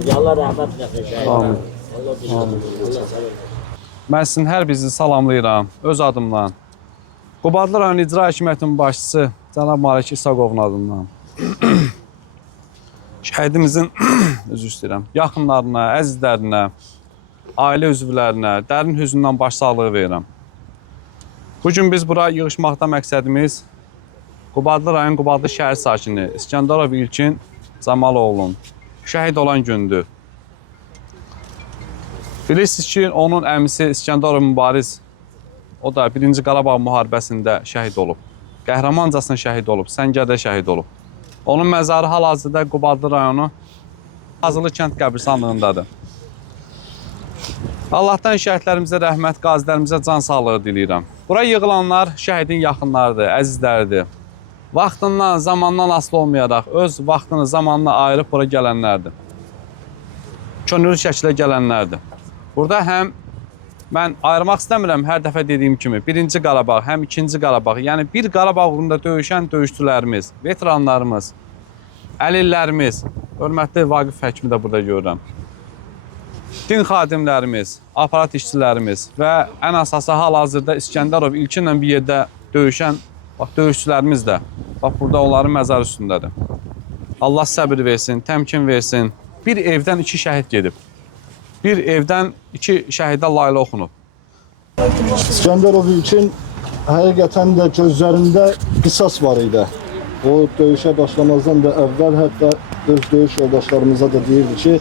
Allah rahmet eylesin. Amin. Allah sağ Mən sizin hər birinizi salamlayıram öz adımdan. Qubadlı rayon İcra Hakimiyyətinin başçısı cənab Malik İsaqovun adından. Şəhidimizin üzr istəyirəm, yaxınlarına, əzizlərinə, ailə üzvlərinə dərin hüznlə başsağlığı verirəm. Bugün biz bura yığışmaqda məqsədimiz Qubadlı rayon Qubadlı şəhər sakini İskəndərov İlkin Camaloğlu'nun şəhid olan gündür. Bilirsiniz ki, onun əmisi İskəndərov Mübariz, o da 1-ci Qarabağ müharibəsində şəhid olub. Qəhrəmancasına şəhid olub, Səngərdə şəhid olub. Onun məzarı hal-hazırda Qubadlı rayonu Qazılı kənd qəbirstanlığındadır. Allahdan şəhidlərimizə rəhmət, qazilərimizə can sağlığı diləyirəm. Bura yığılanlar şəhidin yaxınlarıdır, əzizləridir. Vaxtından, zamandan asılı olmayaraq öz vaxtını, zamanını ayırıb bura gələnlərdir. Könüllü şəkildə gələnlərdir. Burada həm mən ayırmaq istəmirəm hər dəfə dediyim kimi 1-ci Qarabağ, həm 2-ci Qarabağ, yəni bir Qarabağ uğrunda döyüşən döyüşçülərimiz, veteranlarımız, əlillərimiz, hörmətli Vaqif həkimi də burada görürəm. Din xadimlərimiz, aparat işçilərimiz və ən əsası hal-hazırda İskəndərov İlkinlə bir yerdə döyüşən döyüşçülərimiz də burada onların məzar üstündədir. Allah səbir versin, təmkin versin. Bir evdən 2 şəhid gedib. Bir evdən 2 şəhidə layla oxunub. İskəndərov İlkin həqiqətən də gözlərində qisas var idi. O döyüşə başlamazdan da əvvəl hətta öz döyüş yoldaşlarımıza da deyirdi ki,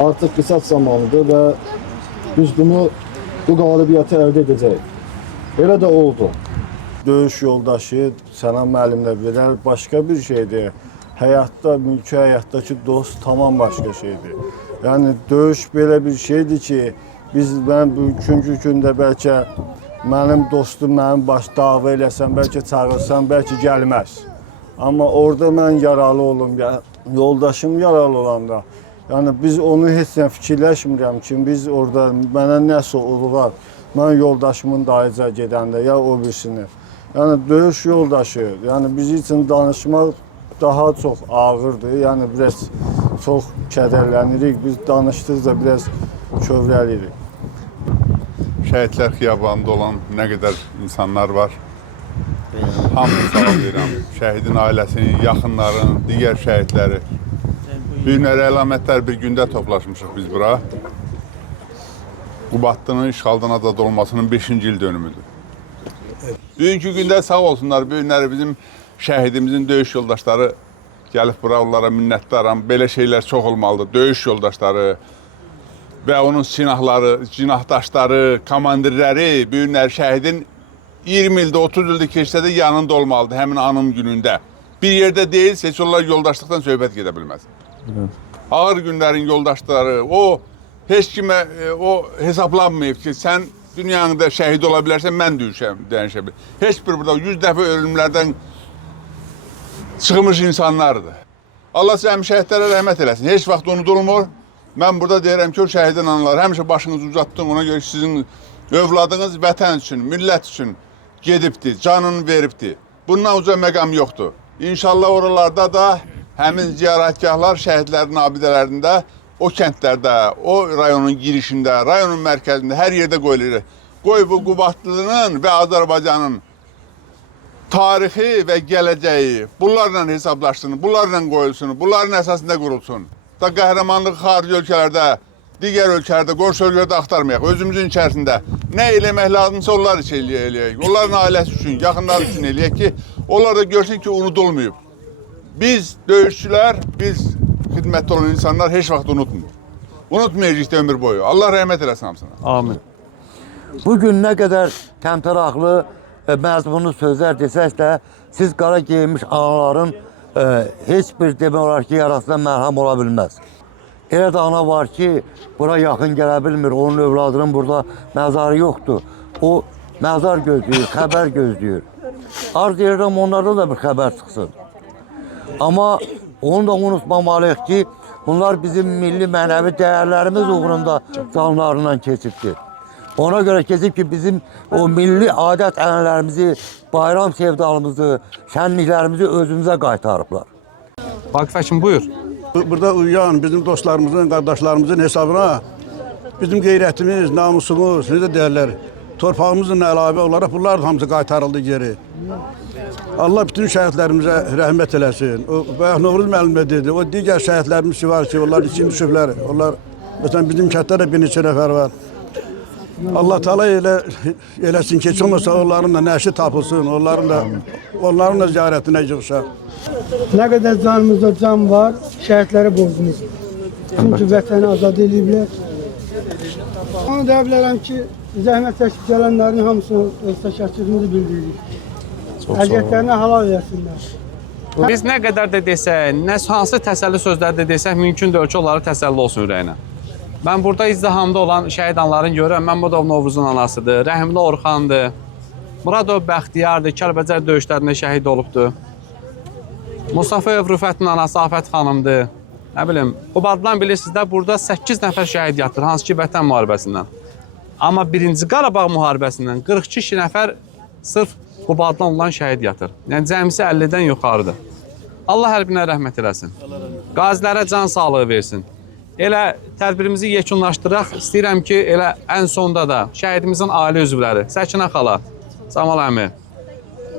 artıq qisas zamanıdır və biz bu qalibiyyəti əldə edəcəyik. Elə də oldu. Döyüş yoldaşı Sənan müəllimlə verər başqa bir şeydir. Həyatda, mülki həyatdakı dost tamam başqa şeydir. Yəni döyüş belə bir şeydir ki, mən bu üçüncü gündə bəlkə mənim dostum mənim baş dava eləsəm, bəlkə çağırsam, bəlkə gəlməz. Amma orada mən yaralı olum, yoldaşım yaralı olanda, yəni biz onu heç nə fikirləşmirəm ki, biz orada mənə nəsə olar, mən yoldaşımın dayıca gedəndə ya o birisini. Yəni döyüş yoldaşı, yəni biz üçün danışmaq daha çox ağırdır, yəni biraz çox kədərlənirik, biz danışdıqca biraz kövrəlirik. Şəhidlər xiyabanında olan nə qədər insanlar var. Hamını salam verirəm. Şəhidin ailəsini, yaxınlarını, digər şəhidləri. Bu günləri əlamətlər bir gündə toplaşmışıq biz bura. Qubadlının işğaldan azad olmasının 5-ci il dönümüdür. Bugünkü gündə sağ olsunlar, bu günləri bizim şəhidimizin döyüş yoldaşları gəlib bura, onlara minnətdaram. Belə şeylər çox olmalıdır. Döyüş yoldaşları və onun silahları, cinahdaşları, komandirləri bu günləri şəhidin 20 ildə, 30 ildə keçsə də yanında olmalıdır həmin anım günündə. Bir yerdə deyilsə, heç onlar yoldaşlıqdan söhbət gedə bilməz. Ağır günlərin yoldaşları, o heç kimə o hesablanmayıb ki, sən dünyanda şəhid ola bilərsən, mən dəyişə bilir. Heç bir burada 100 dəfə ölümlərdən çıxmış insanlardır. Allah sizə şəhidlərə rəhmət eləsin. Heç vaxt unudulmur. Mən burada deyirəm ki, o şəhidin analar həmişə başınızı uzatdım. Ona görə sizin övladınız vətən üçün, millət üçün gedibdir, canını veribdir. Bundan uca məqam yoxdur. İnşallah oralarda da həmin ziyarətgahlar şəhidlərin abidələrində, o kəndlərdə, o rayonun girişində, rayonun mərkəzində, hər yerdə qoyulur. Qoy bu Qubadlının və Azərbaycanın tarixi və gələcəyi bunlarla hesablaşsın, bunlarla qoyulsun, bunların əsasında qurulsun. Da qəhrəmanlıq xarici ölkələrdə, digər ölkələrdə, qonşu ölkələrdə axtarmayaq. Özümüzün içərisində nə eləmək lazımsa onlar üçün eləyək. Onların ailəsi üçün, yaxınları üçün eləyək ki, onlar da görsün ki, unudulmayıb. Biz döyüşçülər, biz xidmətdə olan insanlar heç vaxt unutmuyor. Unutmayacaq ömür boyu. Allah rəhmət eləsin hamısına. Amin. Bugün nə qədər təmtəraqlı məzmunlu sözlər desək də, siz qara geyinmiş anaların heç bir demək olar ki, yarasına mərhəm ola bilməz. Elə də ana var ki, bura yaxın gələ bilmir, onun övladının burada məzarı yoxdur. O məzar gözləyir, xəbər gözləyir. Arz edirəm, onlardan da bir xəbər çıxsın. Amma onu da unutmamalıyıq ki, bunlar bizim milli mənəvi dəyərlərimiz uğrunda canlarından keçibdir. Ona görə keçib ki, bizim o milli adət ənənələrimizi, bayram sevdalımızı, şənliklərimizi özümüzə qaytarıblar. Vaqif həkim, buyur. Burada uyuyan bizim dostlarımızın, qardaşlarımızın hesabına bizim qeyrətimiz, namusumuz, necə deyərlər, torpağımızla əlavə olaraq bunlar da hamısı qaytarıldı geri. Allah bütün şəhidlərimizə rəhmət eləsin. O bayaq Novruz müəllim də dedi, o digər şəhidlərimiz ki var ki, onlar için düşüblər. Onlar məsələn bizim kənddə də bir neçə nəfər var. Allah Teala eləsin ki, heç olmasa onların da nəşi tapılsın, onların da ziyarətinə yığışaq. Nə qədər canımızda can var, şəhidlərə borcumuz. Çünki vətəni azad ediblər. Onu deyə bilərəm ki, zəhmət çəkib gələnlərin hamısını öz təşəkkürümüzü bildiririk. Əziyyətlərinə halal eləsinlər. Biz nə qədər də desək, hansı təsəlli sözləri də desək, mümkün deyil ki, onları təsəlli olsun ürəyinə. Mən burada izdihamda olan şəhid anların görürəm. Məmmədov Novruzun anasıdır, Rəhimli Orxandır, Muradov Bəxtiyardır, Kəlbəcər döyüşlərində şəhid olubdur. Mustafayev Rüfətin anası Afət xanımdır. Nə bilim, Qubadlıdan bilirsiniz də, burada 8 nəfər şəhid yatır, hansı ki, vətən müharibəsindən. Amma 1-ci Qarabağ müharibəsindən 42 nəfər sırf Qubadlıdan olan şəhid yatır. Yəni, cəmisi 50-dən yuxarıdır. Allah hərbinə rəhmət eləsin. Qazilərə can sağlığı versin. Elə tədbirimizi yekunlaşdıraq, istəyirəm ki, elə ən sonda da şəhidimizin ailə üzvləri, Səkinə xala, Camal əmi,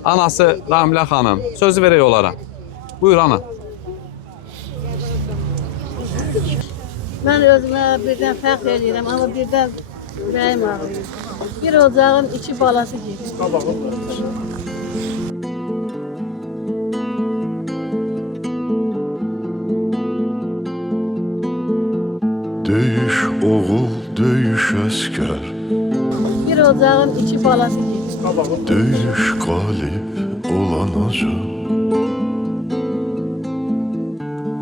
anası Ramilə xanım, sözü verək onlara. Buyur, ana. Mən özümə birdən fəxr edirəm, amma birdən ürəyim ağrıyır. Bir ocağın 2 balası gedir. Döyüş oğul, döyüş əskər. Bir ocağın 2 balası gedir. Döyüş qalib olanacaq.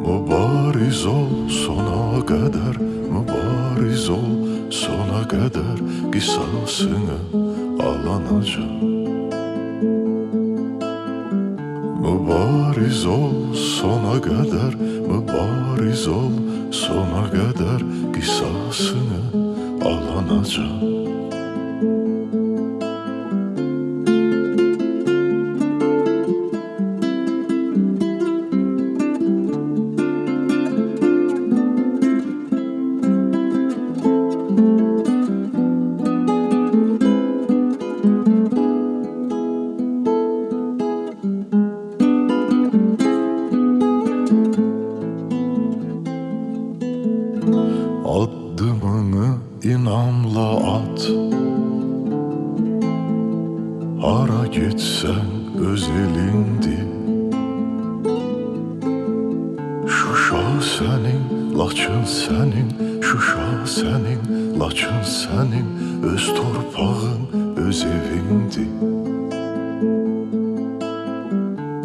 Mübariz ol sona qədər, mübariz ol sona qədər, qisasını alanacaq. Mübariz ol sona qədər, mübariz ol sona qədər, qisasını alanacaq. Addımını inamla at, hara getsən öz elindir. Şuşa sənin, Laçın sənin, Şuşa sənin, Laçın sənin, öz torpağın, öz evindir.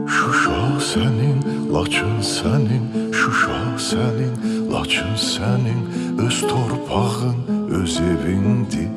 Şuşa sənin, Laçın sənin, Şuşa sənin, Laçın sənin, öz torpağın, öz evindir.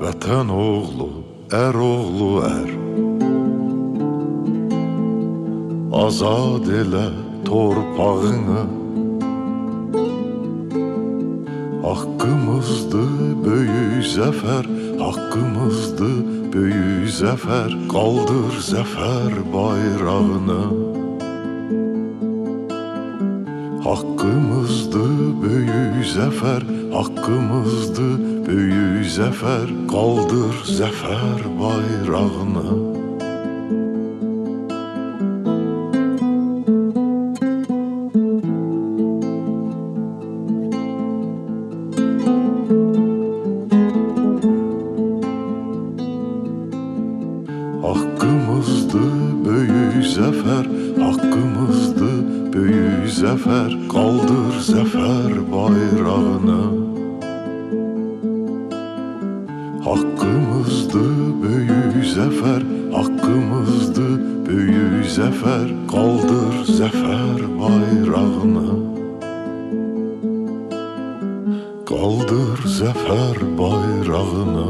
Vətən oğlu, oğlu ər, azad elə torpağını. Haqqımızdır böyük zəfər, haqqımızdır böyük zəfər, qaldır zəfər bayrağını. Haqqımızdır böyük zəfər, haqqımızdır böyük zəfər, qaldır zəfər bayrağını. Haqqımızdır böyük zəfər, haqqımızdır böyük zəfər, qaldır zəfər bayrağını. Haqqımızdır böyük zəfər, haqqımızdır böyük zəfər, qaldır zəfər bayrağını. Qaldır zəfər bayrağını